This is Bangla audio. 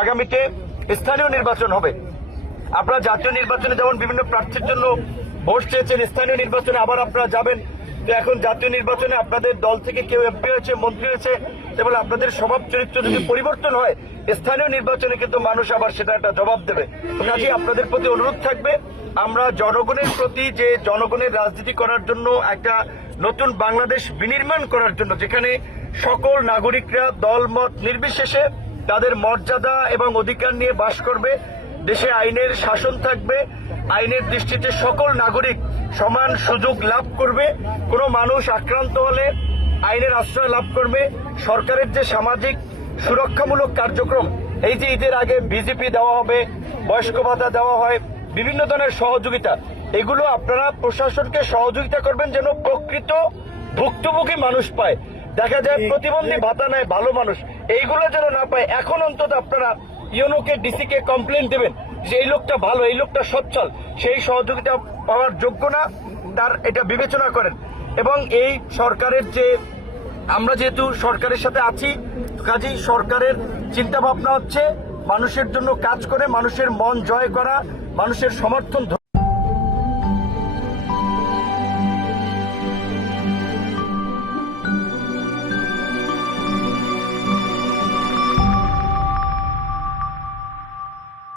আগামীতে স্থানীয় নির্বাচন হবে। আপনারা জাতীয় নির্বাচনে যেমন বিভিন্ন প্রার্থীর জন্য ভোট চেয়েছেন, স্থানীয় নির্বাচনে আবার আপনারা যাবেন। তো এখন জাতীয় নির্বাচনে আপনাদের দল থেকে কেউ এমপি হয়েছে, মন্ত্রী হয়েছে, এবং আপনাদের স্বভাব চরিত্র যদি পরিবর্তন হয়, স্থানীয় নির্বাচনে কিন্তু মানুষ আবার সেটা একটা জবাব দেবে। কাজেই আপনাদের প্রতি অনুরোধ থাকবে, আমরা জনগণের প্রতি, যে জনগণের রাজনীতি করার জন্য একটা নতুন বাংলাদেশ বিনির্মাণ করার জন্য, যেখানে সকল নাগরিকরা দলমত নির্বিশেষে তাদের মর্যাদা এবং অধিকার নিয়ে বাস করবে, দেশে আইনের শাসন থাকবে, আইনের দৃষ্টিতে সকল নাগরিক সমান সুযোগ লাভ করবে, কোনো মানুষ আক্রান্ত হলে আইনের আশ্রয় লাভ করবে। সরকারের যে সামাজিক সুরক্ষামূলক কার্যক্রম, এই যে ঈদের আগে বিজেপি দেওয়া হবে, বয়স্ক ভাতা দেওয়া হয়, বিভিন্ন ধরনের সহযোগিতা, এগুলো আপনারা প্রশাসনকে সহযোগিতা করবেন যেন প্রকৃত ভুক্তভোগী মানুষ পায়। দেখা যায় প্রতিবন্ধী ভাতা নেয় ভালো মানুষ, এইগুলো যেন না পায়। এখন অন্তত আপনারা ইউনোকে, ডিসিকে কমপ্লেন দেবেন যে এই লোকটা ভালো, এই লোকটা সচ্ছল, সেই সহযোগিতা পাওয়ার যোগ্য না, তার এটা বিবেচনা করেন। এবং এই সরকারের যে, আমরা যেহেতু সরকারের সাথে আছি, কাজেই সরকারের চিন্তা ভাবনা হচ্ছে মানুষের জন্য কাজ করে, মানুষের মন জয় করা, মানুষের সমর্থন